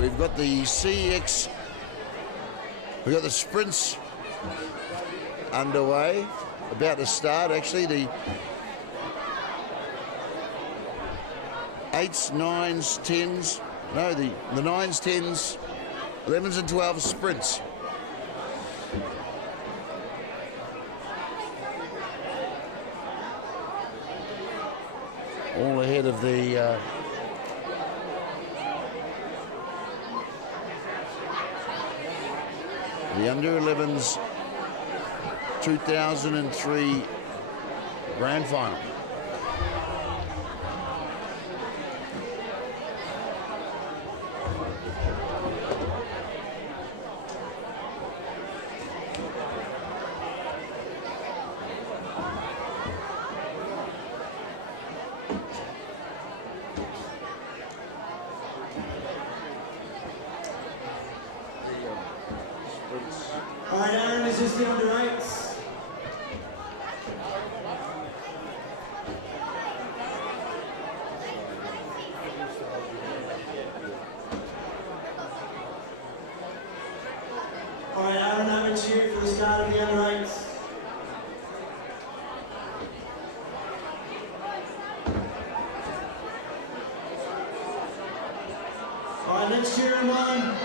We've got the CX. We've got the sprints underway, about to start actually. The 8s, 9s, 10s, no, the 9s, 10s, 11s and 12s sprints. All ahead of the under 11s 2003 grand final. Alright, Aaron, this is the under 8s. Alright, Aaron, over to you for the start of the under 8s. Alright, let's cheer him on.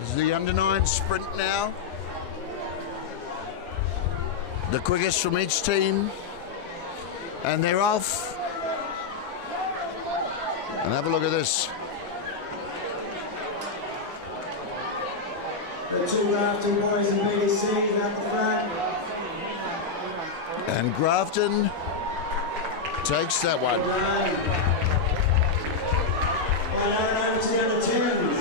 This is the under 9 sprint now. The quickest from each team. And they're off. And have a look at this. The two Grafton boys in BDC at the front. And Grafton takes that one. Over to the under 10s.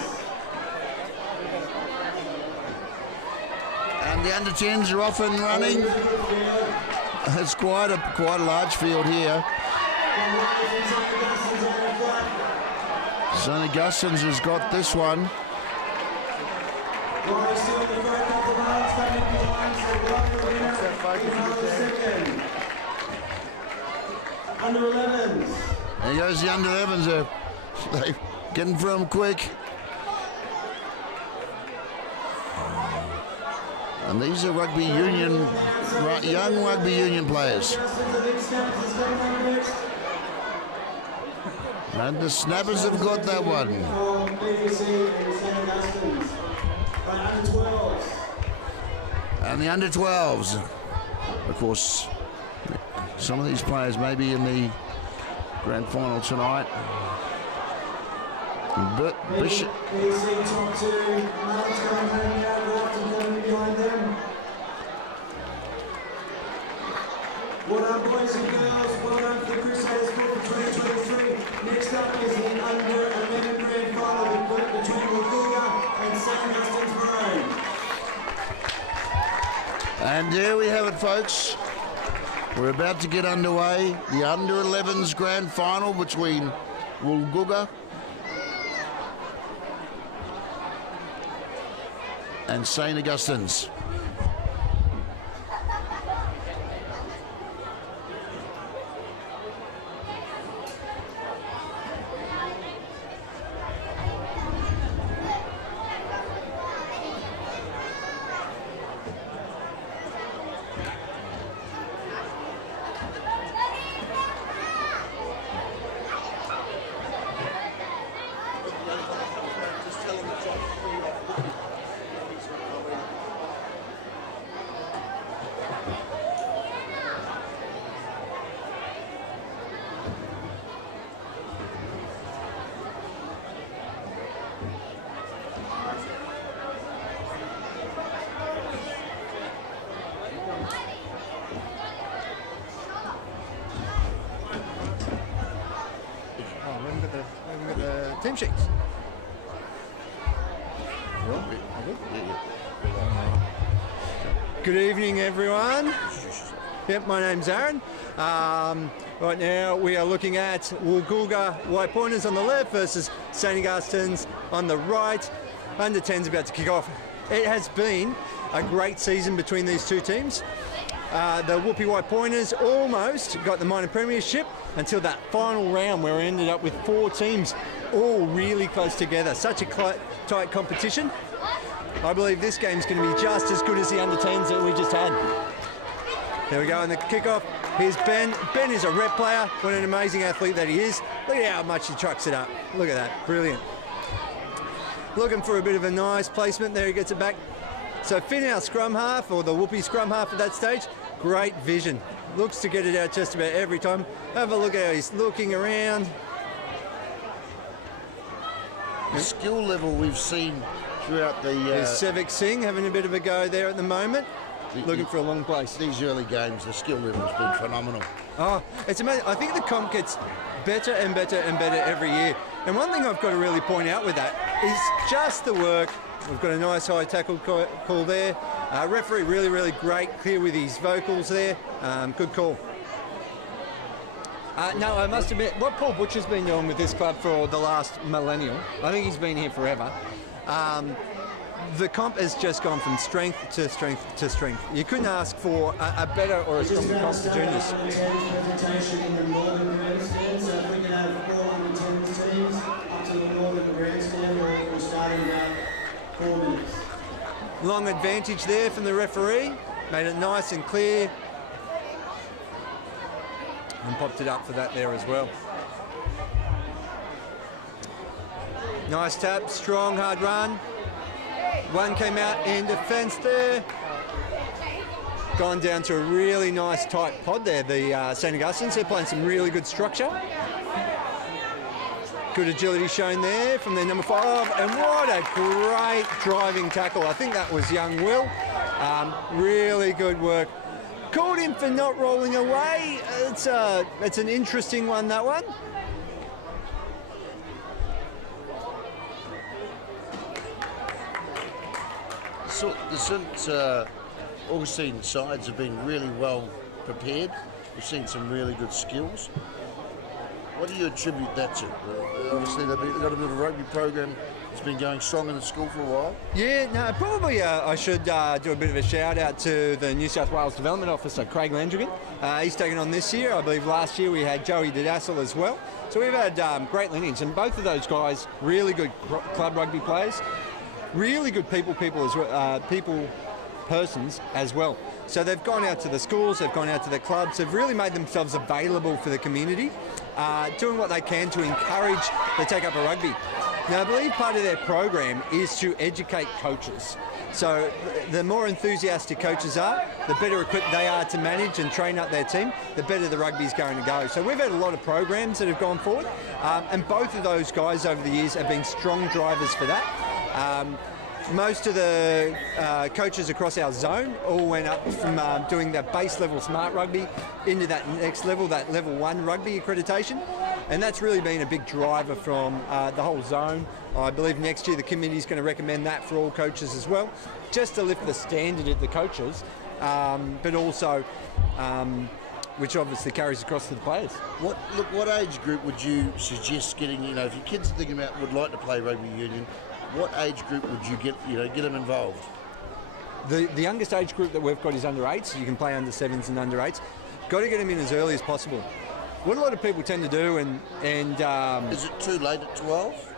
And the under 10s are off and running. It's quite a large field here. St Augustine's has got this one. Under 11s. There goes the under 11s. They're getting from quick. And these are rugby union, young rugby union players. And the Snappers have got that one. And the under 12s. Of course, some of these players may be in the grand final tonight. But Bishop. top 2, behind them. Well done, boys and girls. Well done for the Crusaders Cup for 2023. Next up is the under 11 grand final between Rugby and St Augustine's Maroon. And there we have it, folks. We're about to get underway. The under 11s grand final between Woolgoolga and St Augustine's. team sheets. Good evening, everyone. Yep, my name's Aaron. Right now we are looking at Woolgoolga White Pointers on the left versus St Augustine's on the right. Under 10's about to kick off. It has been a great season between these two teams. The Whoopie White Pointers almost got the minor premiership until that final round where we ended up with 4 teams all really close together. Such a tight competition. I believe this game's going to be just as good as the under 10s that we just had. There we go in the kickoff. Here's Ben. Ben is a rep player. What an amazing athlete that he is. Look at how much he trucks it up. Look at that. Brilliant. Looking for a bit of a nice placement. There he gets it back. So Finn, our scrum half, or the Whoopie scrum half at that stage, great vision. Looks to get it out just about every time. Have a look at how he's looking around. The skill level we've seen throughout the... There's Sevik Singh having a bit of a go there at the moment. Looking for a long place. These early games, the skill level has been phenomenal. Oh, it's amazing. I think the comp gets better and better and better every year. And one thing I've got to really point out with that is just the work. We've got a nice high tackle call there. Referee really, really great, clear with his vocals there. Good call. No, I must admit, what Paul Butcher's been doing with this club for the last millennial, I think he's been here forever. The comp has just gone from strength to strength to strength. You couldn't ask for a better or a stronger comp to juniors. Presentation in the northern grandstand, so if we can have all under 10 teams up to the northern grandstand, we'll start in about 4 minutes. Long advantage there from the referee, made it nice and clear. And popped it up for that there as well. Nice tap, strong, hard run. One came out in defence there. Gone down to a really nice tight pod there, the St Augustine's. They're playing some really good structure. Good agility shown there from their number 5. And what a great driving tackle. I think that was young Will. Really good work. Called him for not rolling away. It's an interesting one, that one. So the St Augustine sides have been really well prepared. We've seen some really good skills. What do you attribute that to? Obviously they've got a bit of a rugby program that's been going strong in the school for a while. Yeah, no, probably I should do a bit of a shout out to the New South Wales Development Officer, Craig Landrigan. He's taken on this year. I believe last year we had Joey Didassel as well. So we've had great lineage, and both of those guys, really good club rugby players, really good persons as well. So they've gone out to the schools, they've gone out to the clubs, they've really made themselves available for the community, doing what they can to encourage the take-up of rugby. Now, I believe part of their program is to educate coaches. So the more enthusiastic coaches are, the better equipped they are to manage and train up their team, the better the rugby is going to go. So we've had a lot of programs that have gone forward, and both of those guys over the years have been strong drivers for that. Most of the coaches across our zone all went up from doing that base level smart rugby into that next level, that level 1 rugby accreditation. And that's really been a big driver from the whole zone. I believe next year the committee is going to recommend that for all coaches as well, just to lift the standard of the coaches, but also which obviously carries across to the players. What age group would you suggest getting, if your kids are thinking about would like to play rugby union, what age group would you get them involved? The youngest age group that we've got is under 8s, so you can play under 7s and under 8s. Got to get them in as early as possible. What a lot of people tend to do, and is it too late at 12?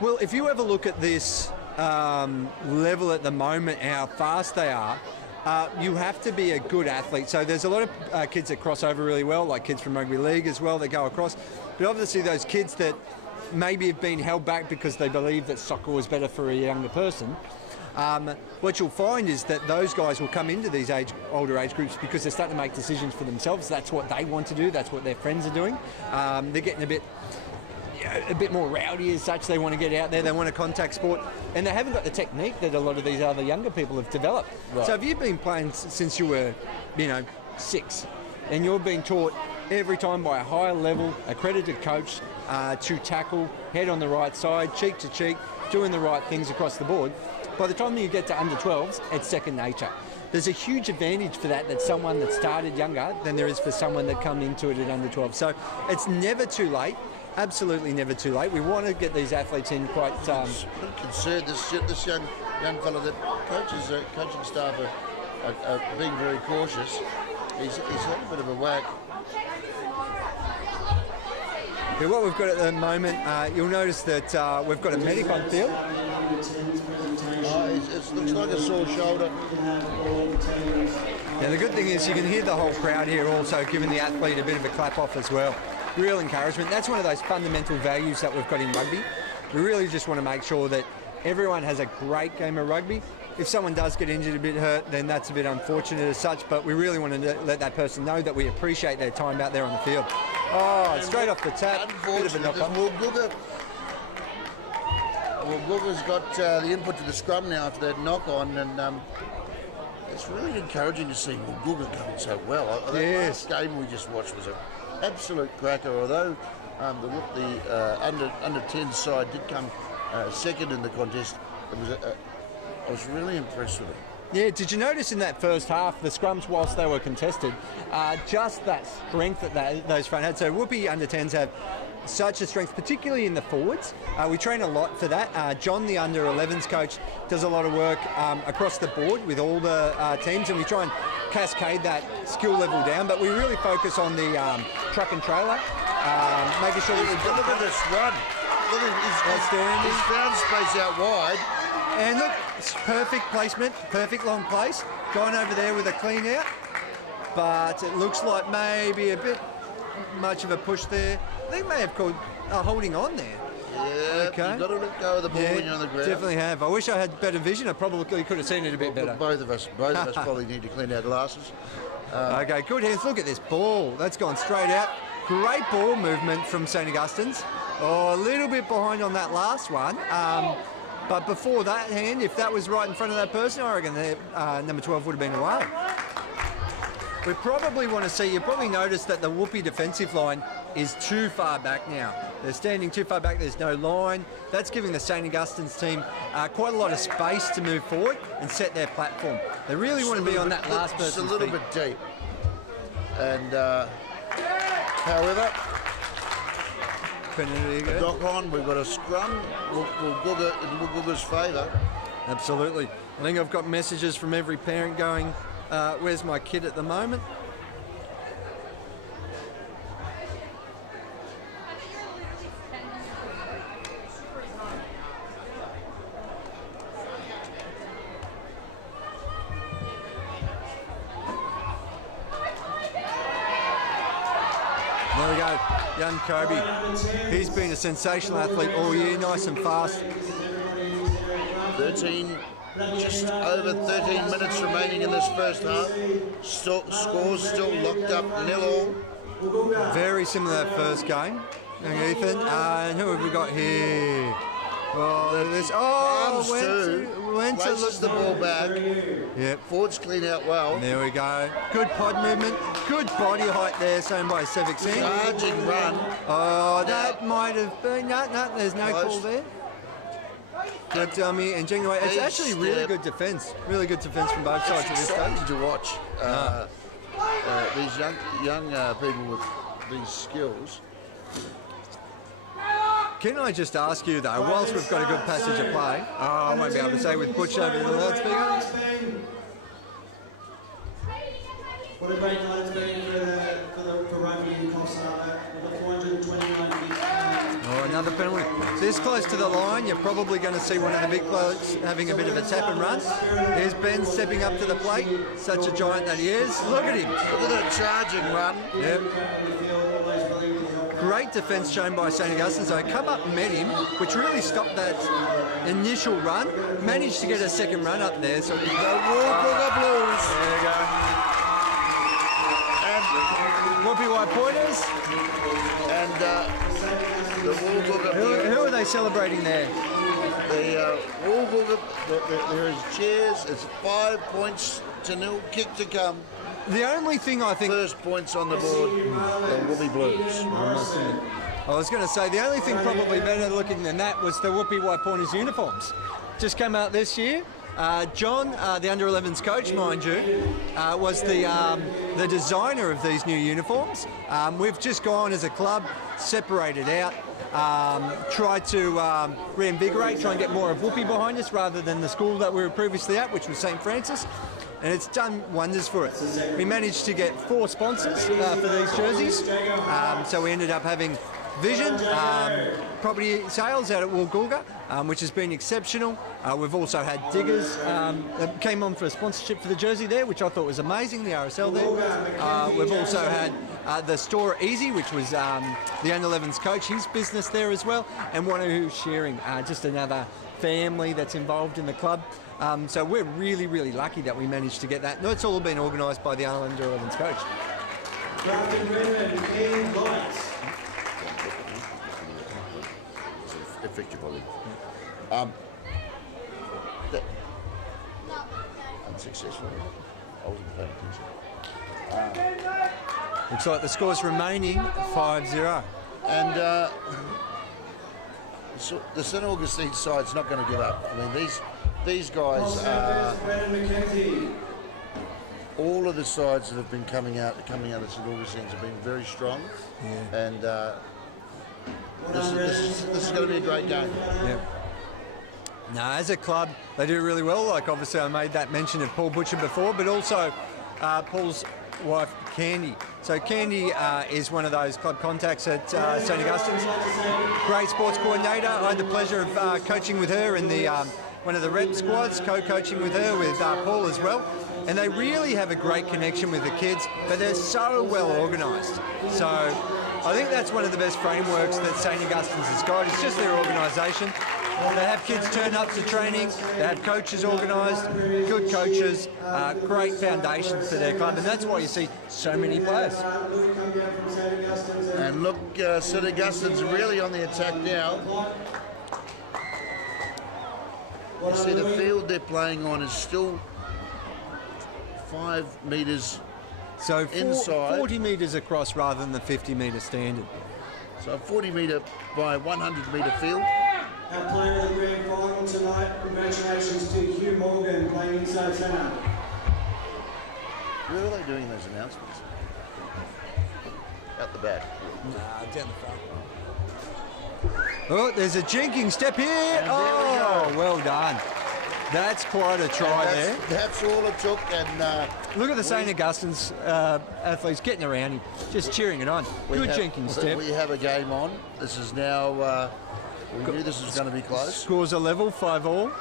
Well, if you ever look at this level at the moment, how fast they are, you have to be a good athlete. So there's a lot of kids that cross over really well, like kids from rugby league as well that go across. But obviously those kids that maybe have been held back because they believe that soccer was better for a younger person, what you'll find is that those guys will come into these older age groups because they're starting to make decisions for themselves. That's what they want to do. That's what their friends are doing. They're getting a bit more rowdy as such. They want to get out there. They want a contact sport, and they haven't got the technique that a lot of these other younger people have developed. Right. So if you've been playing since you were, 6, and you're being taught every time by a high level, accredited coach to tackle, head on the right side, cheek to cheek, doing the right things across the board. By the time you get to under 12s, it's second nature. There's a huge advantage for that someone that started younger than there is for someone that come into it at under 12. So it's never too late, absolutely never too late. We want to get these athletes in quite... I'm concerned, this young fellow that coaching staff are being very cautious. He's had a bit of a whack. Yeah, what we've got at the moment, you'll notice that we've got a medic on field. It looks like a sore shoulder. Now the good thing is you can hear the whole crowd here also giving the athlete a bit of a clap off as well. Real encouragement. That's one of those fundamental values that we've got in rugby. We really just want to make sure that everyone has a great game of rugby. If someone does get injured, a bit hurt, then that's a bit unfortunate as such, but we really want to let that person know that we appreciate their time out there on the field. Oh, straight off the tap, bit of a knock-on. Guga's got the input to the scrum now after that knock-on, and it's really encouraging to see Guga going so well. Yes. That game we just watched was an absolute cracker, although the under 10 side did come second in the contest. I was really impressed with it. Yeah, did you notice in that first half, the scrums, whilst they were contested, just that strength that those front had. So Whoopee under 10s have such a strength, particularly in the forwards. We train a lot for that. John, the under 11s coach, does a lot of work across the board with all the teams, and we try and cascade that skill level down, but we really focus on the truck and trailer, making sure we look at this run. Look at he's found space out wide. And look, it's perfect placement, perfect long place. Gone over there with a clean out, but it looks like maybe a bit much of a push there. They may have called holding on there. Yeah, okay. You've got to let go of the ball when you're on the ground. Definitely have. I wish I had better vision. I probably could have seen it a bit better. Both of us probably need to clean our glasses. Okay, good hands. Look at this ball. That's gone straight out. Great ball movement from St. Augustine's. Oh, a little bit behind on that last one. But before that hand, if that was right in front of that person, I reckon number 12 would have been away. We probably want to see, you probably noticed that the Whoopee defensive line is too far back now. They're standing too far back, there's no line. That's giving the St. Augustine's team quite a lot of space to move forward and set their platform. They really want to be on that last person's It's a little bit deep. And, however, knock on, we've got a scrum, we'll Guga's favour. Absolutely. I think I've got messages from every parent going, where's my kid at the moment? There we go, young Kobe. He's been a sensational athlete all year, nice and fast. 13, just over 13 minutes remaining in this first half. Scores still locked up 0-0. Very similar to that first game. Young Ethan. And who have we got here? Oh, there's, went to look the ball back. Yep. Forwards clean out well. There we go. Good pod movement. Good body height there, shown by Sevic Singh. Charging run. Oh, that might have been... No, there's no call there. Good dummy and jigging away. It's actually really good defence. Really good defence from both sides at this stage. To watch these young people with these skills. Can I just ask you though, whilst we've got a good passage of play, I won't be able to say with Butch over the loudspeaker. What a great night it's been for rugby in Costa, with 429 kicks. Oh, another penalty. This close to the line, you're probably going to see one of the big blokes having a bit of a tap and run. Here's Ben stepping up to the plate, such a giant that he is. Look at him. Look at that charging run. Yep. Great defence shown by St. Augustine's. So come up and met him, which really stopped that initial run. Managed to get a second run up there. So the Woolgoolga Blues. There you go. And Whoopee White Pointers. And the Woolgoolga Blues. Who are they celebrating there? The Woolgoolga, there is cheers. It's 5 points to 0. Kick to come. The only thing I think... First points on the board, the Whoopie Blues. I was going to say, the only thing probably better looking than that was the Whoopie White Pointers uniforms. Just came out this year. John, the under-11s coach, mind you, was the designer of these new uniforms. We've just gone as a club, separated out, tried to reinvigorate, try and get more of Whoopie behind us rather than the school that we were previously at, which was St. Francis. And it's done wonders for us. We managed to get 4 sponsors for these jerseys. So we ended up having Vision, property sales out at Woolgoolga, which has been exceptional. We've also had Diggers that came on for a sponsorship for the jersey there, which I thought was amazing, the RSL there. We've also had the store Easy, which was the under-11s coach, his business there as well, and one who's sharing, just another family that's involved in the club. So we're really, really lucky that we managed to get that. No, it's all been organised by the under-11s coach. Effectively. Unsuccessful. I wasn't paying attention. Looks like the score's remaining 5-0. And the St Augustine side's not going to give up. I mean, these guys are... All of the sides that have been coming out of St Augustine's have been very strong. Yeah. And this is going to be a great game. Yeah. Now, as a club, they do really well. Like, obviously, I made that mention of Paul Butcher before, but also Paul's wife, Candy. So Candy is one of those club contacts at St Augustine's. Great sports coordinator. I had the pleasure of coaching with her in the one of the rep squads, co-coaching with her, with Paul as well. And they really have a great connection with the kids, but they're so well organised. So I think that's one of the best frameworks that St Augustine's has got. It's just their organisation. They have kids turn up to training, they have coaches organised, good coaches, great foundation for their club, and that's why you see so many players. And look, St Augustine's really on the attack now. You see the field they're playing on is still 5 metres inside. 40 metres across rather than the 50 metre standard. So a 40 metre by 100 metre field. Our player of the grand final tonight, congratulations to Hugh Morgan playing inside centre. Where are they doing those announcements? Out the back. Nah, down the front. Oh, there's a jinking step here. Oh, well done. That's quite a try there. That's all it took. And look at the St Augustine's athletes getting around him, just cheering it on. Good jinking step. We have a game on. This is now... we knew this was going to be close. Scores are level, 5-all.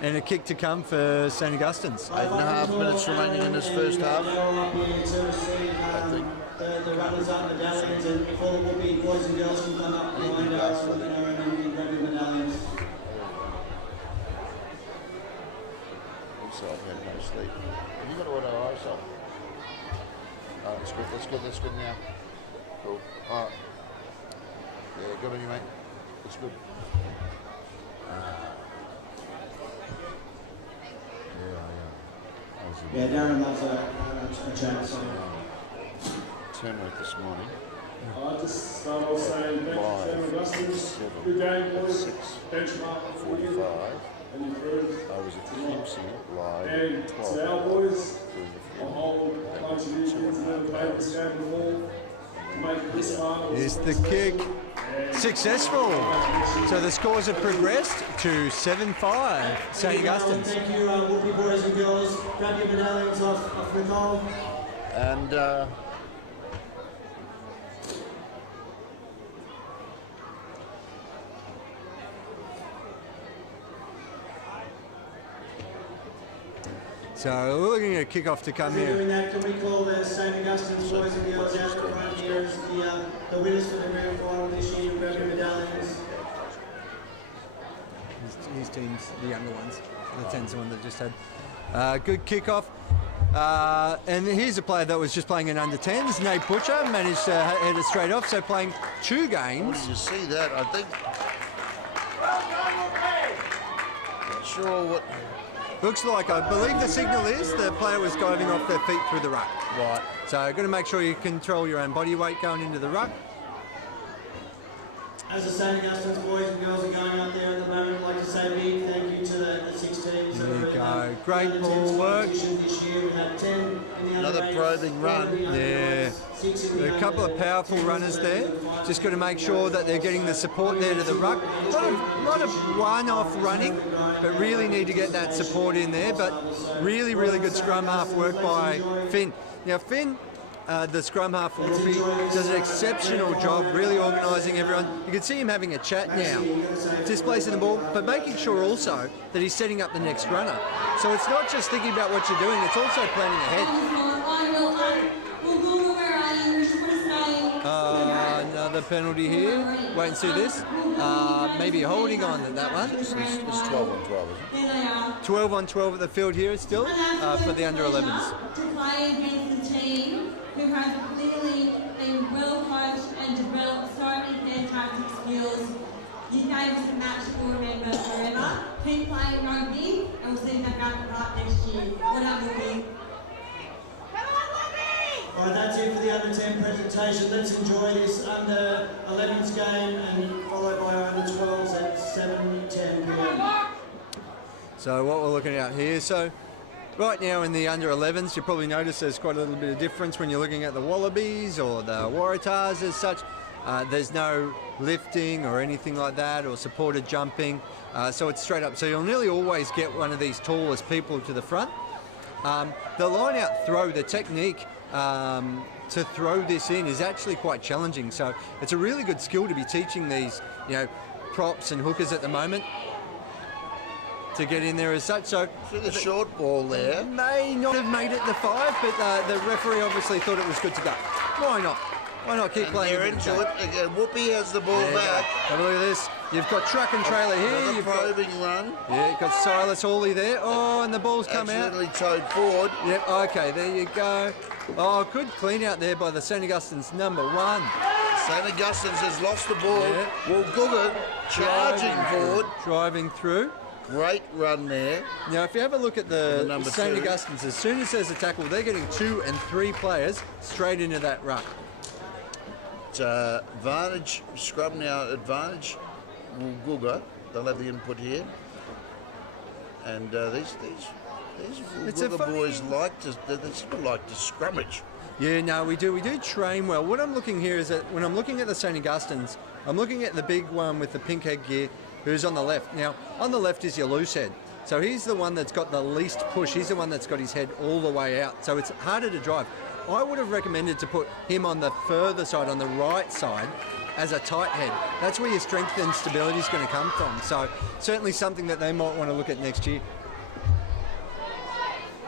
And a kick to come for St Augustine's. 8.5 minutes remaining in this first half. I think. The runners up medallions, and if all the Whoopie boys and girls can come up behind and grab your medallions. Also, I've had no sleep. Have you got to order eyes off? Oh, that's good now. Cool. All right. Yeah, good on you, mate. It's good. Yeah, Darren loves a chat. So. Turmeric this morning. I just start off saying thank you, St Augustine's. Good game, boys. Benchmark 45. and improved. I was at the Kempsey live. And 12. to our boys, a whole bunch of new kids never played this game before. To make this final. Here's the kick. Successful. So the scores have progressed to 7-5. St Augustine's. Thank you, Whoopie boys and girls. Grab your medallions off Nicole. And so we're looking at a kickoff to come Doing here. that, can we call the St Augustine's boys and girls out the front here as the winners for the grand final this year? Grab your medallions. His team's the younger ones. The 10's the one that just had. Good kickoff. And here's a player that was just playing in under 10s. Nate Butcher managed to head it straight off. So playing 2 games. did you see that? I think. Not sure what. Looks like, I believe the signal is the player was diving off their feet through the ruck. Right. So got to make sure you control your own body weight going into the ruck. As the St. Augustine's boys and girls are going up there at the moment, I'd like to say a big thank you to the 6 teams. There you go. Great ball work. This year we had 10 in the Another probing run. Yeah. A couple of powerful runners there. Just got to make sure that they're getting the support there to the ruck. A lot of one-off running, but really need to get that support in there. But really, really good scrum half work by Finn. Now, Finn, the scrum half for Rugby, does an exceptional job really organising everyone. You can see him having a chat now, displacing the ball, but making sure also that he's setting up the next runner. So it's not just thinking about what you're doing, it's also planning ahead. Another penalty here. Wait and see this. Maybe holding on at that one. It's 12 on 12, isn't it? 12 on 12 at the field here still for the under 11s. To play against a team who has clearly been well coached and developed so many fantastic skills. You gave us a match we'll remember forever. Keep playing rugby and we'll see you back up next year. What up, Rugby? All right, that's it for the under 10 presentation. Let's enjoy this under 11s game and followed by our under 12s at 7:10 p.m. So what we're looking at here, so right now in the under 11s, you probably notice there's quite a little bit of difference when you're looking at the Wallabies or the Waratahs as such. There's no lifting or anything like that or supported jumping, so it's straight up. So you'll nearly always get one of these tallest people to the front. The line out throw, the technique to throw this in is actually quite challenging. So it's a really good skill to be teaching these, props and hookers at the moment to get in there as such. So the short ball there may not have made it the 5, but the referee obviously thought it was good to go. Why not? Why not keep playing? They're into it. Again, Whoopi has the ball back. Have a look at this. You've got truck and trailer here. Another You've probing run. Yeah, you've got Silas Hawley there. Oh, and the ball's come out. Accidentally towed forward. Yep, okay, there you go. Oh, good clean out there by the St. Augustine's number 1. St. Augustine's has lost the ball. Yeah. Woolgoolga charging forward. Driving through. Great run there. Now, if you have a look at the number St. 2. Augustine's, as soon as there's a tackle, they're getting 2 and 3 players straight into that ruck. It's advantage, scrum now, advantage, Woolgoolga. They'll have the input here. And these Woolgoolga boys like to scrummage. Yeah, no, we do train well. What I'm looking here is that when I'm looking at the St. Augustine's, I'm looking at the big one with the pink headgear who's on the left. Now, on the left is your loose head. So he's the one that's got the least push. He's the one that's got his head all the way out. So it's harder to drive. I would have recommended to put him on the further side, on the right side, as a tight head. That's where your strength and stability is going to come from. So certainly something that they might want to look at next year.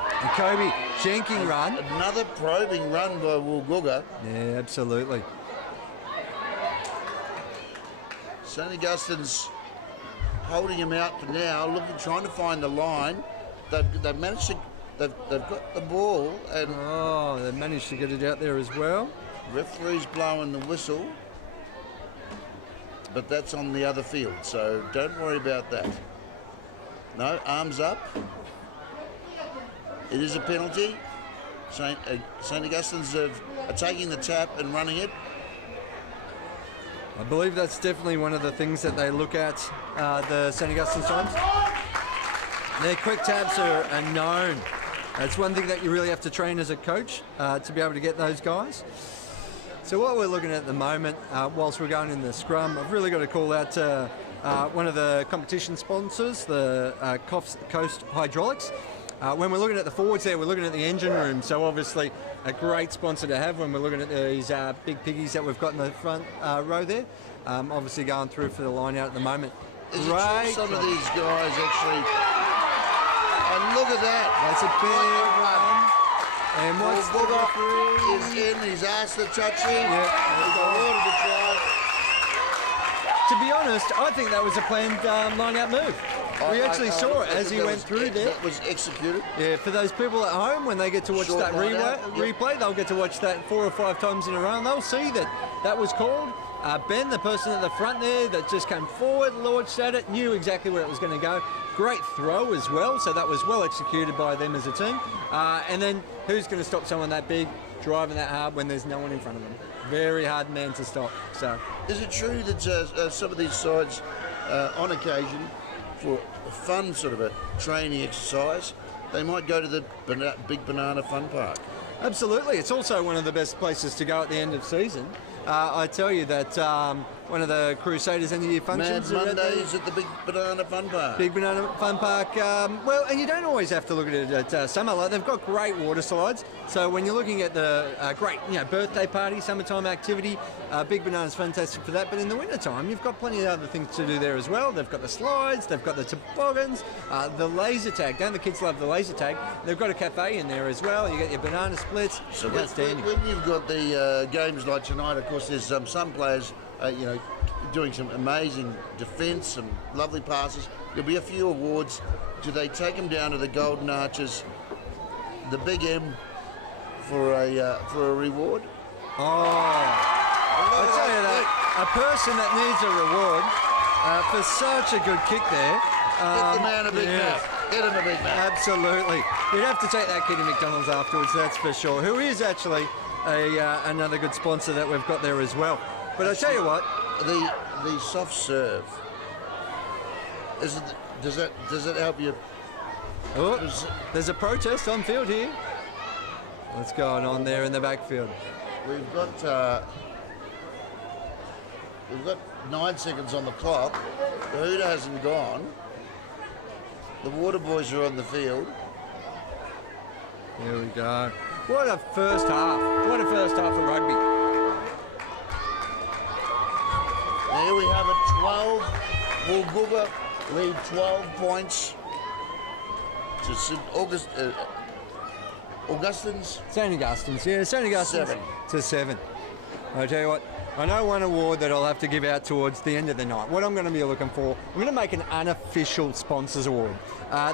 And Kobe, janking run. Another probing run by Woolgoolga. Yeah, absolutely. St. Augustine's holding him out for now, trying to find the line. They've managed to. They've got the ball and they've managed to get it out there as well. Referee's blowing the whistle, but that's on the other field, so don't worry about that. No, arms up. It is a penalty. St. Augustine's are taking the tap and running it. I believe that's definitely one of the things that they look at, the St. Augustine's times. Their quick taps are known. That's one thing that you really have to train as a coach to be able to get those guys. So what we're looking at the moment, whilst we're going in the scrum, I've really got to call out one of the competition sponsors, the Coast Hydraulics. When we're looking at the forwards there, we're looking at the engine room. So obviously a great sponsor to have when we're looking at these big piggies that we've got in the front row there. Obviously going through for the line out at the moment. Great. Some of these guys actually. And look at that. That's a big run. And what's the referee? Is in, he's asked to touch him. Yeah. He's awarded the try. To be honest, I think that was a planned line-out move. We actually saw it as he went through there. That was executed. Yeah, for those people at home, when they get to watch that replay, they'll get to watch that 4 or 5 times in a row, and they'll see that that was called. Ben, the person at the front there that just came forward, launched at it, knew exactly where it was going to go. Great throw as well, so that was well executed by them as a team. And then who's going to stop someone that big driving that hard when there's no one in front of them? Very hard man to stop. So, is it true that some of these sides, on occasion, for a fun sort of a training exercise, they might go to the Big Banana Fun Park? Absolutely. It's also one of the best places to go at the end of season. I tell you that one of the Crusaders end of year functions. Mad Mondays at the Big Banana Fun Park. Big Banana Fun Park. Well, and you don't always have to look at it at summer. Like, they've got great water slides. So when you're looking at the great, birthday party, summertime activity, Big Banana's fantastic for that. But in the wintertime, you've got plenty of other things to do there as well. They've got the slides, they've got the toboggans, the laser tag. Don't the kids love the laser tag? They've got a cafe in there as well. You get your banana splits. So when you've got the games like tonight, of course, there's some players, doing some amazing defence, some lovely passes. There'll be a few awards. Do they take them down to the Golden Arches, the Big M, for a reward? Oh, I tell you that, a person that needs a reward for such a good kick there. Get the man a Big Mac. Get him a Big Mac. Absolutely. You'd have to take that kid to McDonald's afterwards, that's for sure. Who is actually another good sponsor that we've got there as well. But I tell you what, the soft serve. Does it help you? Oh, there's a protest on field here. What's going on there in the backfield? We've got 9 seconds on the clock. The hooter hasn't gone. The water boys are on the field. Here we go. What a first half. What a first half of rugby. There we have it, 12. Woolgoolga lead 12 points to St. Augustine's. St. Augustine's, yeah, St. Augustine's 7 to 7. I tell you what, I know one award that I'll have to give out towards the end of the night. What I'm going to be looking for, I'm going to make an unofficial sponsors award.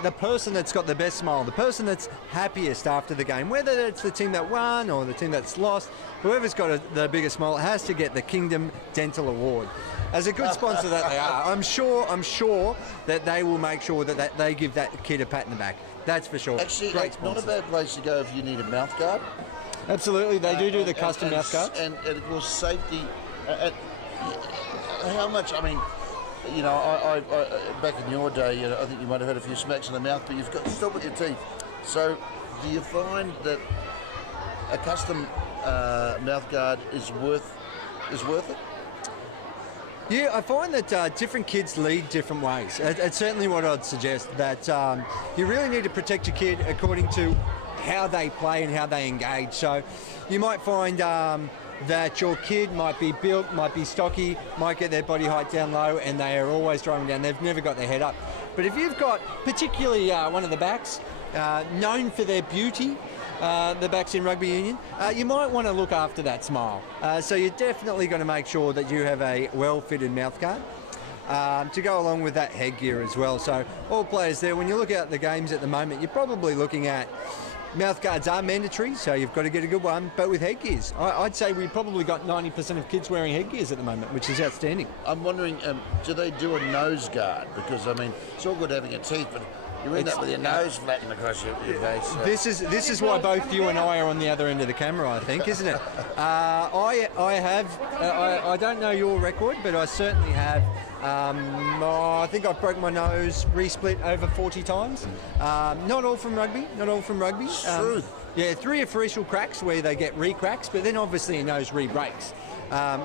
The person that's got the best smile, the person that's happiest after the game, whether it's the team that won or the team that's lost, whoever's got the biggest smile has to get the Kingdom Dental Award. As a good sponsor that they are, I'm sure that they will make sure that they give that kid a pat in the back. That's for sure. Actually, great it's sponsors. not a bad place to go if you need a mouth guard. Absolutely, they do the custom mouth guards. And of course, safety. How much? I mean, I back in your day, I think you might have had a few smacks in the mouth, but you've got to stop with your teeth. So, do you find that a custom mouth guard is worth it? Yeah, I find that different kids lead different ways. It's certainly what I'd suggest, that you really need to protect your kid according to how they play and how they engage. So you might find that your kid might be built, might be stocky, might get their body height down low, and they are always driving down. They've never got their head up. But if you've got particularly one of the backs known for their beauty, the backs in rugby union, you might want to look after that smile. So you're definitely going to make sure that you have a well-fitted mouth guard to go along with that headgear as well. So all players there, when you look at the games at the moment, you're probably looking at mouth guards are mandatory, so you've got to get a good one, but with headgears. I'd say we've probably got 90% of kids wearing headgears at the moment, which is outstanding. I'm wondering, do they do a nose guard? Because, I mean, it's all good having a teeth, but you end up with your nose flattened across your face. So. This is why both you and I are on the other end of the camera, I think, isn't it? I don't know your record, but I certainly have. I think I've broken my nose, resplit over 40 times. Not all from rugby. Truth. Yeah, 3 official cracks where they get re-cracks, but then obviously your nose re-breaks.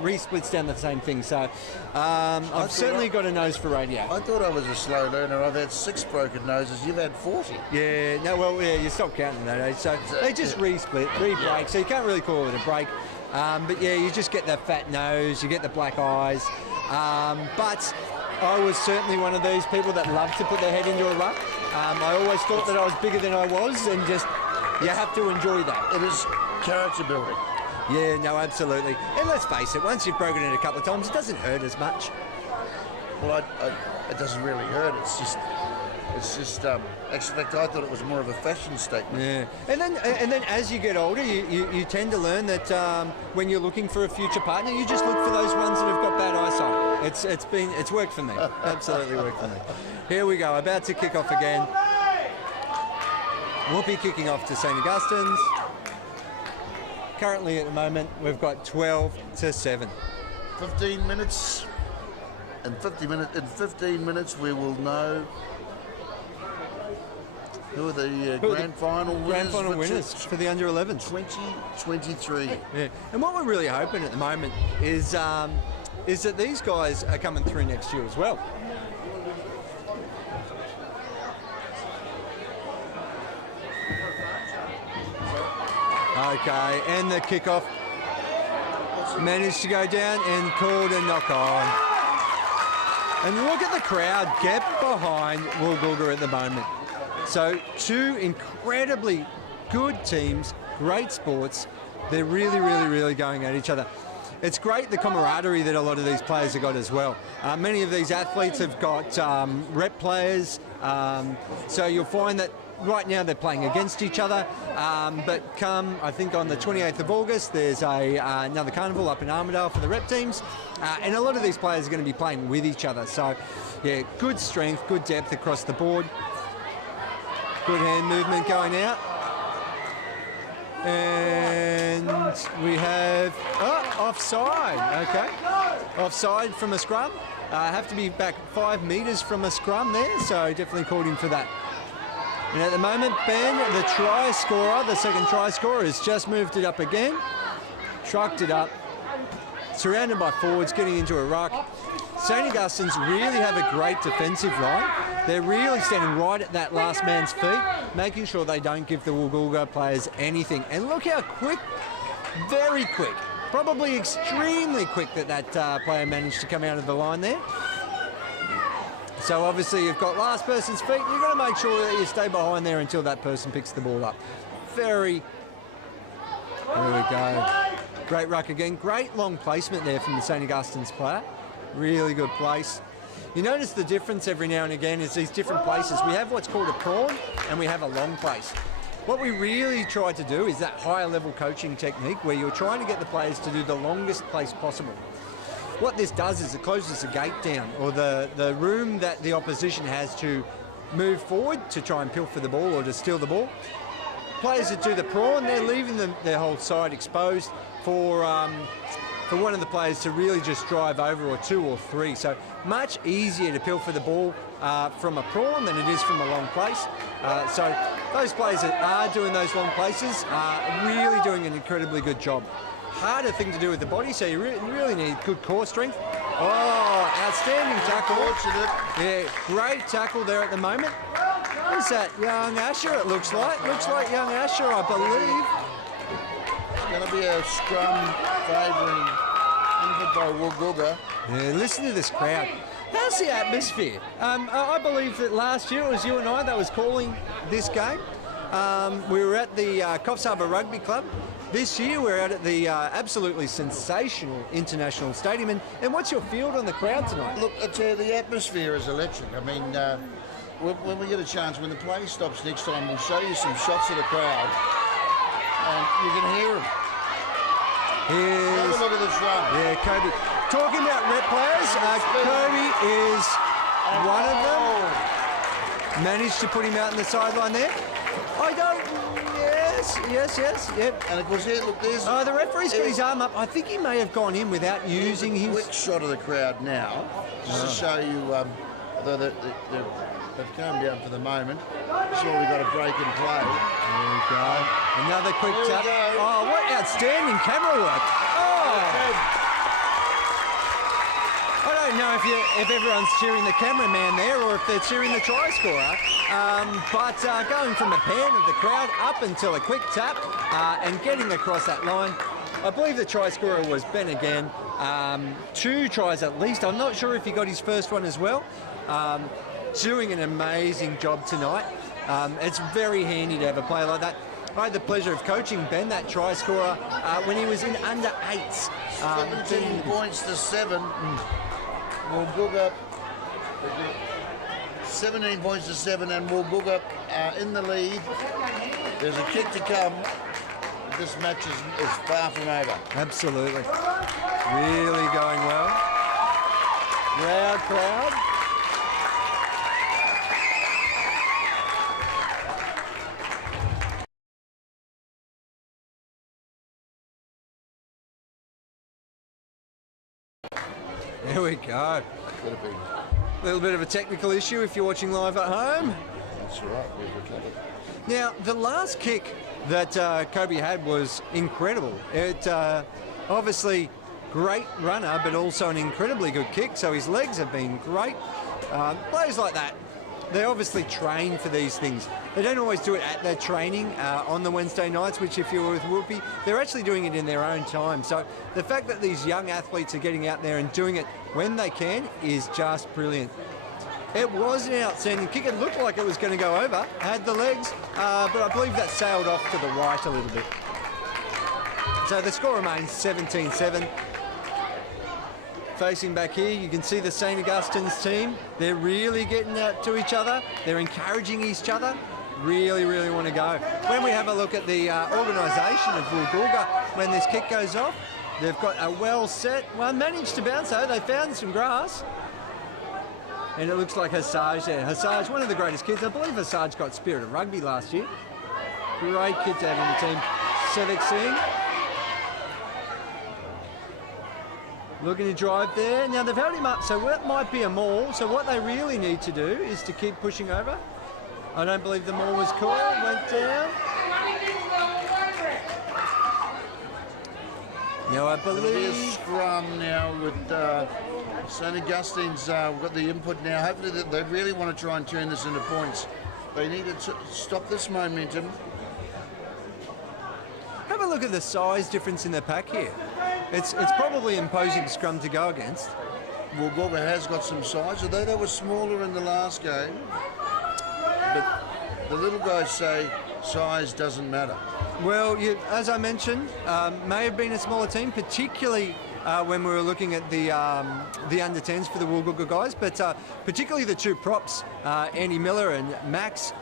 Re-splits down the same thing. So I've certainly got a nose for radio. I thought I was a slow learner. I've had 6 broken noses. You've had 40. Yeah, no, well, yeah, you stop counting that age. So they just re-split, re-break. So you can't really call it a break. But yeah, you just get the fat nose, you get the black eyes. But I was certainly one of these people that loved to put their head into a ruck. I always thought that I was bigger than I was, and just, you have to enjoy that. It is character building. Yeah, no, absolutely. And let's face it, once you've broken it a couple of times, it doesn't hurt as much. Well, it doesn't really hurt. It's just It's just, actually, I thought it was more of a fashion statement. Yeah, and then as you get older, you tend to learn that when you're looking for a future partner, you just look for those ones that have got bad eyesight. It's worked for me. Absolutely worked for me. Here we go, about to kick off again. Whoopee kicking off to St. Augustine's. Currently at the moment, we've got 12-7. 15 minutes. In 15 minutes, we will know who are the grand final winners for the under 11s. 2023. Yeah, and what we're really hoping at the moment is that these guys are coming through next year as well. Okay, and the kickoff managed to go down and called a knock on. And look at the crowd get behind Woolgoolga at the moment. So two incredibly good teams, great sports. They're really going at each other. It's great the camaraderie that a lot of these players have got as well. Many of these athletes have got rep players, so you'll find that right now they're playing against each other, but come, I think on the 28th of August, there's another carnival up in Armidale for the rep teams, and a lot of these players are going to be playing with each other. So, yeah, good strength, good depth across the board. Good hand movement going out. And we have offside. Okay, offside from a scrum. Have to be back 5 metres from a scrum there, so definitely called him for that. And at the moment, Ben, the try scorer, the second try scorer, has just moved it up again, trucked it up, surrounded by forwards, getting into a ruck. St. Augustine's really have a great defensive line. They're really standing right at that last man's feet, making sure they don't give the Woolgoolga players anything. And look how quick, very quick, probably extremely quick that player managed to come out of the line there. So obviously you've got last person's feet. You've got to make sure that you stay behind there until that person picks the ball up. There we go. Great ruck again. Great long placement there from the St. Augustine's player. Really good place. You notice the difference every now and again is these different places. We have what's called a prawn and we have a long place. What we really try to do is that higher level coaching technique where you're trying to get the players to do the longest place possible. What this does is it closes the gate down, or the room that the opposition has to move forward to try and pilfer the ball or to steal the ball. Players that do the prawn, they're leaving their whole side exposed for one of the players to really just drive over, or two or three. So much easier to pilfer the ball from a prawn than it is from a long place. So those players that are doing those long places are really doing an incredibly good job. Harder thing to do with the body, so you really need good core strength. Oh, outstanding tackle. Yeah, great tackle there at the moment. Who's that? Young Asher, it looks like. Looks like young Asher, I believe. It's going to be a scrum favouring input by Woolgoolga. Yeah, listen to this crowd. How's the atmosphere? I believe that last year it was you and I that was calling this game. We were at the Coffs Harbour Rugby Club. This year we're out at the absolutely sensational International Stadium. And what's your field on the crowd tonight? Look, I tell you, the atmosphere is electric. I mean, when we get a chance, when the play stops next time, we'll show you some shots of the crowd. And you can hear them. Have a look at this run. Yeah, Kobe. Talking about rep players, Kobe is one of them. Managed to put him out on the sideline there. Yes, yep. And of course, here, look, there's... Oh, the referee's got his arm up. I think he may have gone in without using his... quick shot of the crowd now, just to show you, although they've calmed down for the moment. Sure, we've got a break in play. There we go. Another quick tap. Oh, what outstanding camera work. Oh! I don't know if everyone's cheering the cameraman there or if they're cheering the try scorer, but going from the pan of the crowd up until a quick tap and getting across that line. I believe the try scorer was Ben again. 2 tries at least. I'm not sure if he got his first one as well. Doing an amazing job tonight. It's very handy to have a player like that. I had the pleasure of coaching Ben, that try scorer, when he was in under 8s. 17 points to 7. Woolgoolga 17 points to 7, and Woolgoolga in the lead. There's a kick to come. This match is far from over. Absolutely. Really going well. Loud crowd. There we go. Could have been. A little bit of a technical issue if you're watching live at home. That's right, we've recovered. Now, the last kick that Kobe had was incredible. It obviously great runner, but also an incredibly good kick. So his legs have been great. Players like that, they obviously train for these things. They don't always do it at their training on the Wednesday nights, which if you're with Whoopi, they're actually doing it in their own time. So the fact that these young athletes are getting out there and doing it when they can is just brilliant. It was an outstanding kick. It looked like it was going to go over, had the legs, but I believe that sailed off to the right a little bit. So the score remains 17-7. Facing back here, you can see the St. Augustine's team. They're really getting out to each other. They're encouraging each other. Really, really want to go. When we have a look at the organisation of Woolgoolga, when this kick goes off, they've got a well set one. Managed to bounce though. They found some grass. And it looks like Hasaj there. Hasaj, one of the greatest kids. I believe Hasaj got Spirit of Rugby last year. Great kid to have in the team. Sevik Singh. Looking to drive there. Now they've held him up, so that might be a maul. So what they really need to do is to keep pushing over. I don't believe the maul was called. Went down. Now I There'll be a believe... scrum now with St. Augustine's. We've got the input now. Hopefully they really want to try and turn this into points. They need to stop this momentum. Have a look at the size difference in the pack here. It's probably imposing scrum to go against. Woolgoolga has got some size, although they were smaller in the last game. But the little guys say size doesn't matter. Well, as I mentioned, may have been a smaller team, particularly when we were looking at the under-10s for the Woolgoolga guys, but particularly the two props, Andy Miller and Max,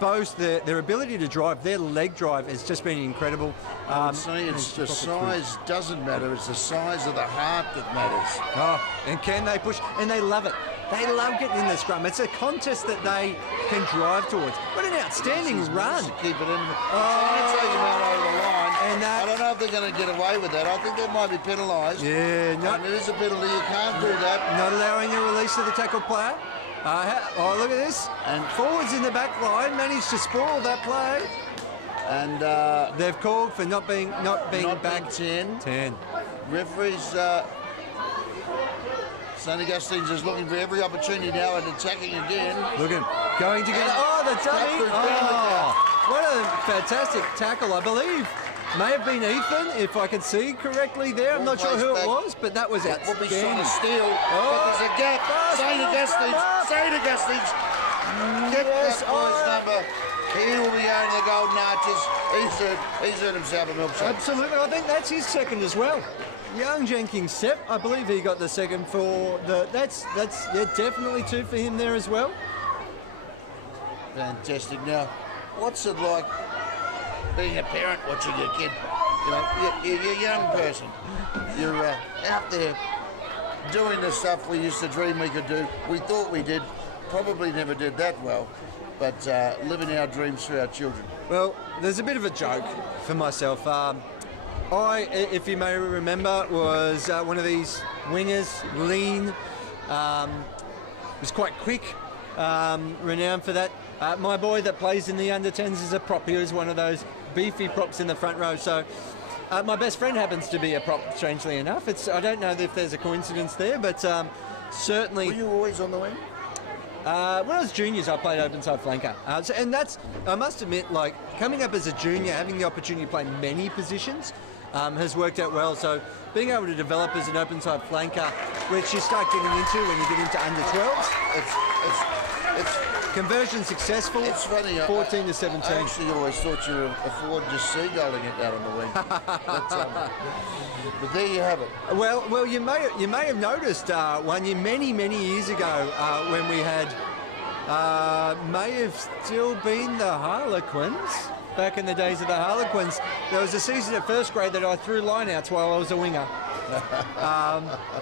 both their ability to drive, their leg drive has just been incredible. I'm saying it's the size doesn't matter, it's the size of the heart that matters. Oh, and can they push? And they love it. They love getting in the scrum. It's a contest that they can drive towards. What an outstanding run. To keep it in. Trying to take them out over the line. And I don't know if they're going to get away with that. I think they might be penalised. Yeah, And it is a penalty. You can't do that. Not allowing the release of the tackle player. Oh, look at this. And forwards in the back line managed to spoil that play. And they've called for not being back. 10. 10. Referees, St. Augustine's is looking for every opportunity now and attacking again. Look at him. Going to get it. Oh, the dummy. Oh, what a fantastic tackle, I believe. May have been Ethan, if I can see correctly there. I'm not sure who it was, but that was outstanding. Would be trying to steal. Oh, But there's a gap. St. Augustine's. Get that boy's number. He will be going to the Golden Arches. He's earned himself a milkshake. Absolutely. I think that's his second as well. Young Jenkins Sepp, I believe he got the second for the. That's definitely two for him there as well. Fantastic. Now, what's it like being a parent watching your kid? You know, you're a young person. You're out there doing the stuff we used to dream we could do. We thought we did. Probably never did that well, but living our dreams for our children. Well, there's a bit of a joke for myself. I, if you may remember, was one of these wingers, lean, was quite quick, renowned for that. My boy that plays in the under-10s is a prop. He was one of those beefy props in the front row. So my best friend happens to be a prop, strangely enough. I don't know if there's a coincidence there, but certainly... Were you always on the wing? When I was juniors, I played open side flanker, and that's, I must admit, like coming up as a junior, having the opportunity to play many positions has worked out well. So being able to develop as an open side flanker which you start getting into when you get into under 12s. It's Conversion successful. It's funny. 14 to 17. I actually always thought you were a forward just seagulling it out on the wing. But there you have it. Well, you may have noticed one year many years ago when we had may have still been the Harlequins. Back in the days of the Harlequins, there was a season at first grade that I threw lineouts while I was a winger.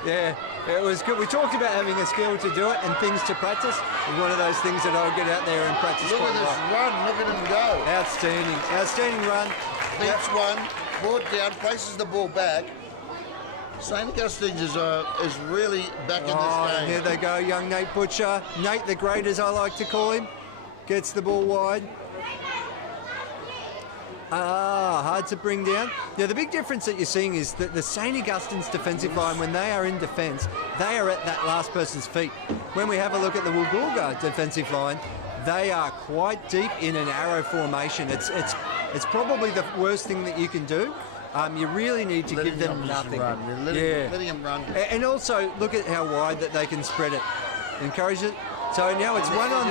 Yeah, it was good. We talked about having a skill to do it and things to practice. And one of those things that I'll get out there and practice. Look at this run. Look at him go. Outstanding run. Beats one, brought down, places the ball back. St. Augustine's is really back in this game. Here they go, young Nate Butcher. Nate the Great, as I like to call him. Gets the ball wide. Hard to bring down. Now, the big difference that you're seeing is that the St. Augustine's defensive line, when they are in defence, they are at that last person's feet. When we have a look at the Woolgoolga defensive line, they are quite deep in an arrow formation. It's probably the worst thing that you can do. You really need to give them nothing. Letting them run. And also, look at how wide that they can spread it. Encourage it. So now it's 1 on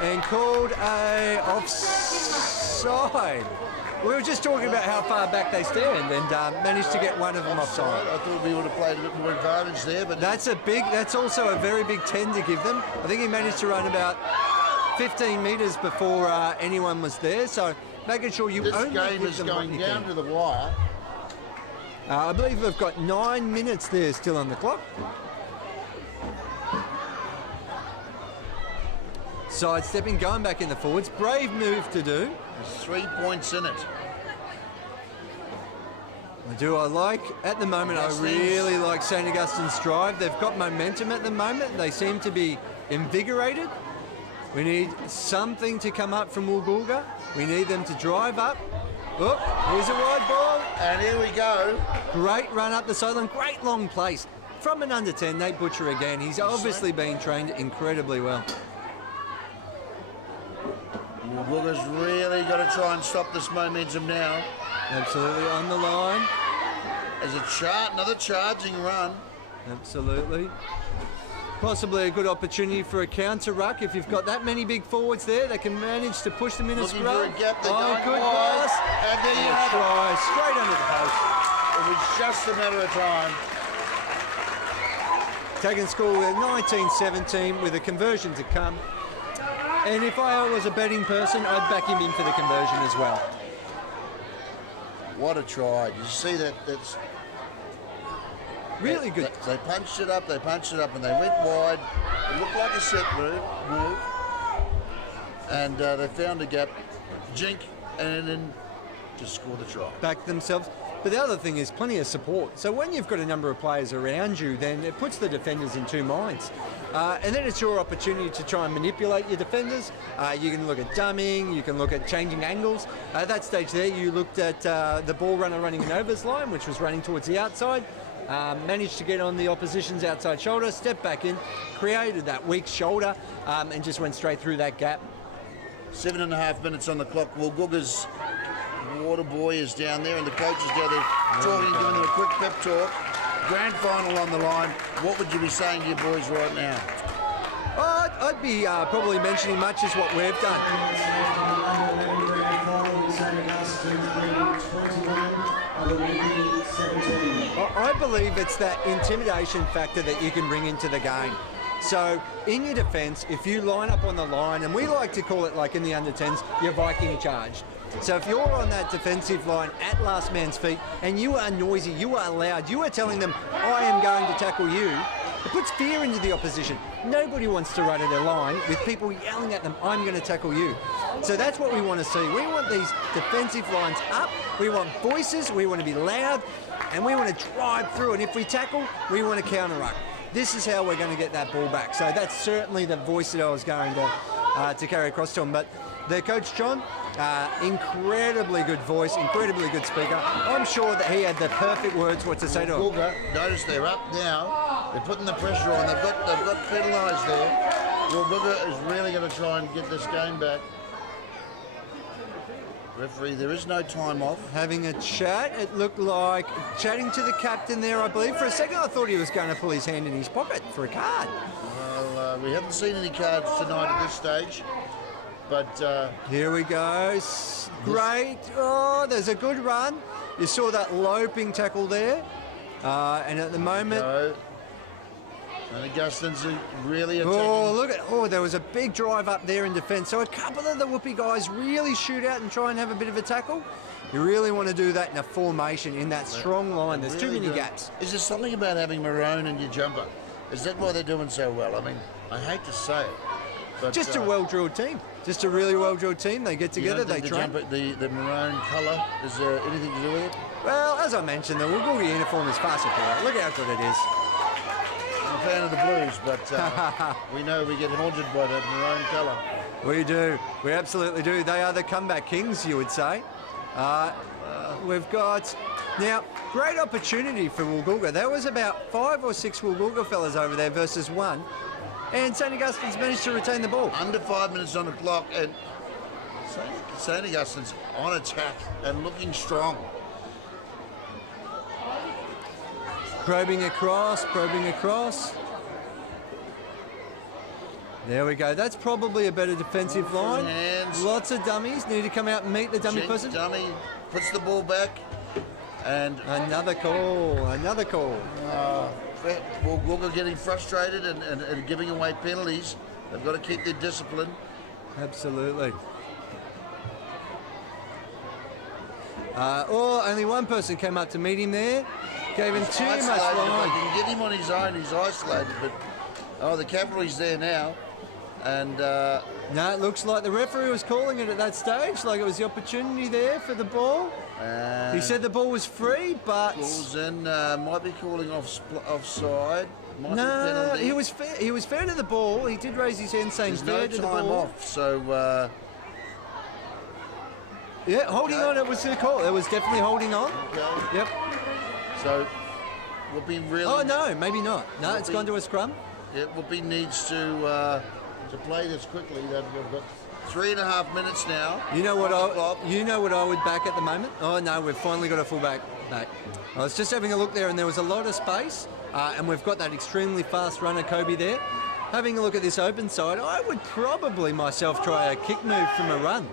3 and called a offside. We were just talking about how far back they stand and managed to get one of them offside. I thought we would have played a bit more advantage there, but that's also a very big 10 to give them. I think he managed to run about 15 metres before anyone was there. So making sure you only this game is going down to the wire. I believe we've got 9 minutes there still on the clock. Sidestepping, going back in the forwards. Brave move to do. There's 3 points in it. I like, at the moment, I really like St. Augustine's drive. They've got momentum at the moment. They seem to be invigorated. We need something to come up from Woolgoolga. We need them to drive up. Oh, here's a wide ball. And here we go. Great run up the sideline. Great long place. From an under 10, Nate Butcher again. He's obviously been trained incredibly well. Woolgoolga's really got to try and stop this momentum now. Absolutely on the line. There's another charging run. Absolutely. Possibly a good opportunity for a counter ruck if you've got that many big forwards there. They can manage to push them in a scrum. Looking for a gap. They're going good wide. pass. And then you have try straight under the post. It was just a matter of time. Taking score with 19-17 with a conversion to come. And if I was a betting person, I'd back him in for the conversion as well. What a try. You see that? That's really good. They punched it up, and they went wide. It looked like a set move. And they found a gap, jink, and then just scored a try. Back themselves. But the other thing is plenty of support. So when you've got a number of players around you, then it puts the defenders in two minds. And then it's your opportunity to try and manipulate your defenders. You can look at dumming, you can look at changing angles. At that stage there, you looked at the ball runner running an overs line, which was running towards the outside. Managed to get on the opposition's outside shoulder, stepped back in, created that weak shoulder, and just went straight through that gap. 7.5 minutes on the clock. Woolgoolga's water boy is down there and the coach is down there talking, giving them a quick pep talk. Grand final on the line. What would you be saying to your boys right now? I'd be probably mentioning much as what we've done. I believe it's that intimidation factor that you can bring into the game. So in your defence, if you line up on the line, and we like to call it like in the under-10s, your Viking charge. So if you're on that defensive line at last man's feet and you are noisy, you are loud, you are telling them, I am going to tackle you, it puts fear into the opposition. Nobody wants to run at a line with people yelling at them, I'm going to tackle you. So that's what we want to see. We want these defensive lines up, we want voices, we want to be loud, and we want to drive through. And if we tackle, we want to counter-ruck. This is how we're going to get that ball back. So that's certainly the voice that I was going to carry across to them. But their coach, John, incredibly good voice, incredibly good speaker. I'm sure that he had the perfect words what to say to them. Notice they're up now. They're putting the pressure on. They've got penalised there. Woolgoolga is really going to try and get this game back. Referee, there is no time off. Having a chat. It looked like chatting to the captain there, I believe. For a second, I thought he was going to pull his hand in his pocket for a card. Well, we haven't seen any cards tonight at this stage, but Here we go. Great. Oh, there's a good run. You saw that loping tackle there. And at the moment... no. And Augustins are really attacking. Oh, look at... Oh, there was a big drive up there in defence. So a couple of the Whoopie guys really shoot out and try and have a bit of a tackle. You really want to do that in a formation, in that strong line. There's too many gaps. Is there something about having maroon in your jumper? Is that why they're doing so well? I mean, I hate to say it, but Just a well-drilled team. Just a really well-drilled team. They get together, they train. The maroon colour, is there anything to do with it? Well, as I mentioned, the Woolgoolga uniform is far superior. Look how good it is. I'm a fan of the Blues, but we know we get haunted by that maroon colour. We do. We absolutely do. They are the comeback kings, you would say. We've got... Now, great opportunity for Woolgoolga. There was about 5 or 6 Woolgoolga fellas over there versus 1. And St. Augustine's managed to retain the ball. Under 5 minutes on the clock, and St. Augustine's on attack and looking strong. Probing across. There we go. That's probably a better defensive line. Hands. Lots of dummies need to come out and meet the dummy Jinx person. dummy puts the ball back, and Another call. Woolgoolga getting frustrated and giving away penalties. They've got to keep their discipline. Absolutely. Only one person came up to meet him there. Gave him too much Isolated. If they line. can get him on his own, he's isolated. But the cavalry's there now, and No, it looks like the referee was calling it at that stage, like it was the opportunity there for the ball. He said the ball was free, but balls in. Might be calling offside. Might be no, penalty. he was fair. He was fair to the ball. He did raise his hand saying There's fair no to the time ball. off, so Yeah, holding Okay. on. It was the call. It was definitely holding on. okay. Yep. So Whoopi really. Oh no, maybe not. No, it's Whoopi- gone to a scrum. Yeah, Whoopi needs to play this quickly. They've got 3.5 minutes now. You know what on the clock. I would back at the moment? Oh no, we've finally got a fullback back. I was just having a look there and there was a lot of space and we've got that extremely fast runner Kobe there. Having a look at this open side, I would probably myself try a kick move from a run.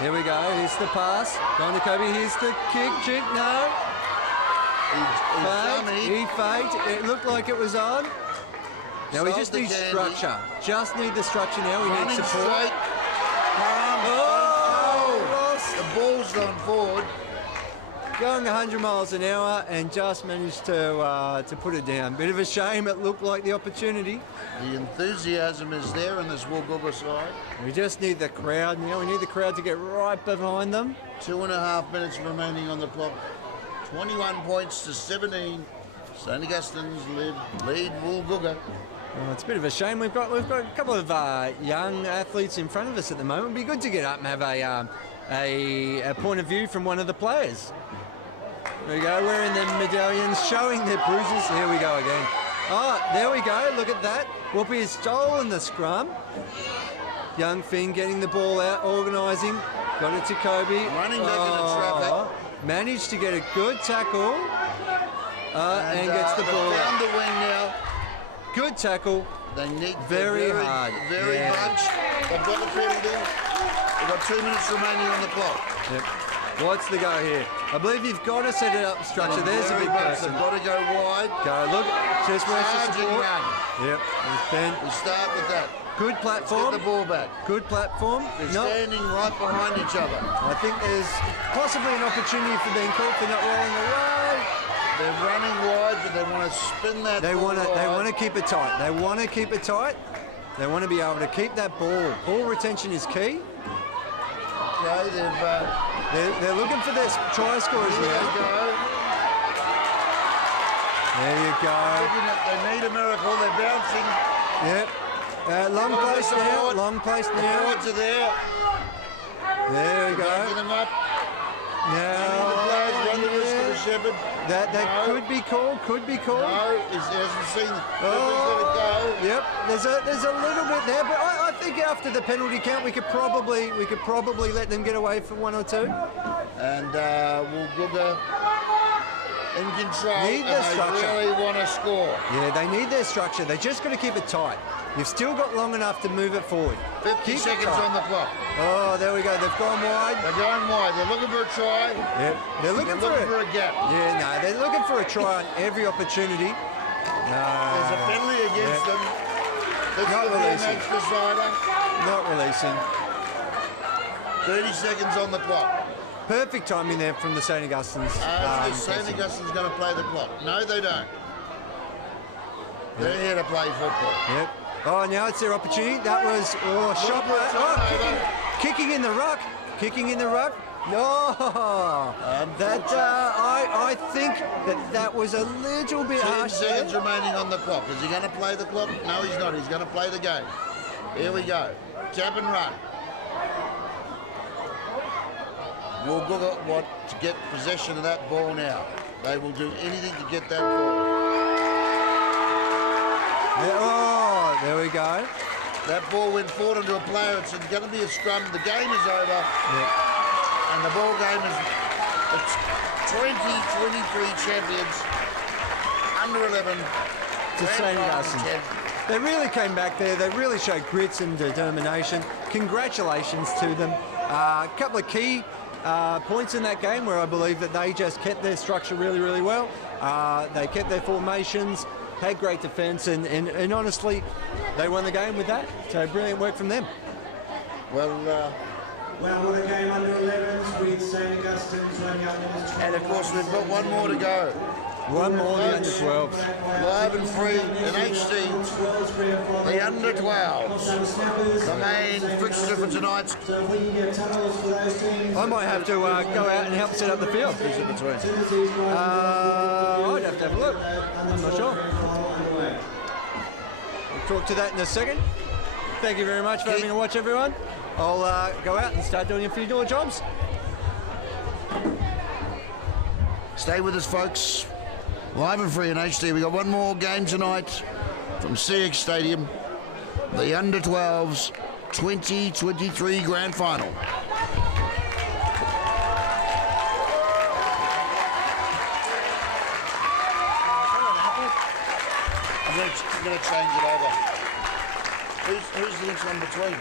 Here we go, here's the pass. Going to Kobe, here's the kick, no. He faked, it looked like it was on. Now we just need structure. Just need the structure now. We need Running support. straight. Lost. The ball's gone forward. Going 100 miles an hour and just managed to put it down. Bit of a shame. It looked like the opportunity. The enthusiasm is there in this Woolgoolga side. We just need the crowd now. We need the crowd to get right behind them. 2.5 minutes remaining on the clock. 21 points to 17. St. Augustine's lead Woolgoolga. Oh, it's a bit of a shame. We've got a couple of young athletes in front of us at the moment. It'd be good to get up and have a point of view from one of the players. There we go, wearing the medallions, showing their bruises. Here we go again. Oh, there we go, look at that. Whoopi has stolen the scrum. Young Finn getting the ball out, organising. Got it to Kobe. Running back into traffic. Managed to get a good tackle. And gets the ball They've found out. the wing now. Good tackle. They need Very hard. Very Yeah. much. They've got the penalty. They've got 2 minutes remaining on the clock. Yep. What's the go here? I believe you've got to set it up structure. There's a big person. They've got to go wide. Go, look, just rest the Charging support. young. Yep, there's Ben. We start with that. Good Get platform. the ball back. Good platform. They're No, standing right behind each other. I think there's possibly an opportunity for being caught for not rolling away. They're running wide, but they want to spin that They ball want to. wide. They want to keep it tight. They want to keep it tight. They want to be able to keep that ball. Ball retention is key. Okay, They're looking for their try scorers there now. you go. There you go. They need a miracle. They're bouncing. Yep. Long Come on, place get the now. board. Long place The now. boards are there. There we Backing go. them up. The Now players run the risk of a shepherd. that No. could be called. Could be called. No, he hasn't seen. Oh, Let it go. yep. There's a little bit there, but I think think after the penalty count, we could probably let them get away for 1 or 2. And Woolgoolga in control. Need the and structure. They really want to score. Yeah, they need their structure. They just got to keep it tight. You've still got long enough to move it forward. 50 Keep it seconds tight. on the clock. Oh, there we go. They've gone wide. They're going wide. They're looking for a try. Yep. They're looking for a gap. Yeah, no, they're looking for a try on every opportunity. There's a penalty against them. This Not could be a releasing. match decider. Not releasing. 30 seconds on the clock. Perfect timing there from the St. Augustine's. St. Augustine's going to play the clock. No, they don't. They're here to play football. Yep. Oh, now it's their opportunity. That was shot. Kicking in the ruck. Kicking in the ruck. No, that I think that was a little bit 10 harsh. seconds remaining on the clock. Is he going to play the clock? No, he's not. He's going to play the game. Here we go. Tap and run. Woolgoolga want to get possession of that ball now. They will do anything to get that ball. Oh, there we go. That ball went forward into a player. It's going to be a scrum. The game is over. Yeah. And the ball game is the 2023 champions, under 11. To St. Augustine. They really came back there. They really showed grits and determination. Congratulations to them. A couple of key points in that game where I believe that they just kept their structure really, really well. They kept their formations, had great defence, and honestly, they won the game with that. So brilliant work from them. Well, what a game under 11s with St. Augustine's running up in his and of course we've got one more to go. One more, the under 12s. Live and free in HD, the under 12s. The main fixture for tonight's. So if we can get tunnels for those teams. I might have to go out and help set up the field. Who's in between? I'd have to have a look. I'm not sure. We'll talk to that in a second. Thank you very much for having a watch, everyone. I'll go out and start doing a few door jobs. Stay with us, folks. Live and free in HD. We got one more game tonight from CX Stadium. The under 12s 2023 Grand Final. I'm going to change it over. Who's the next one between?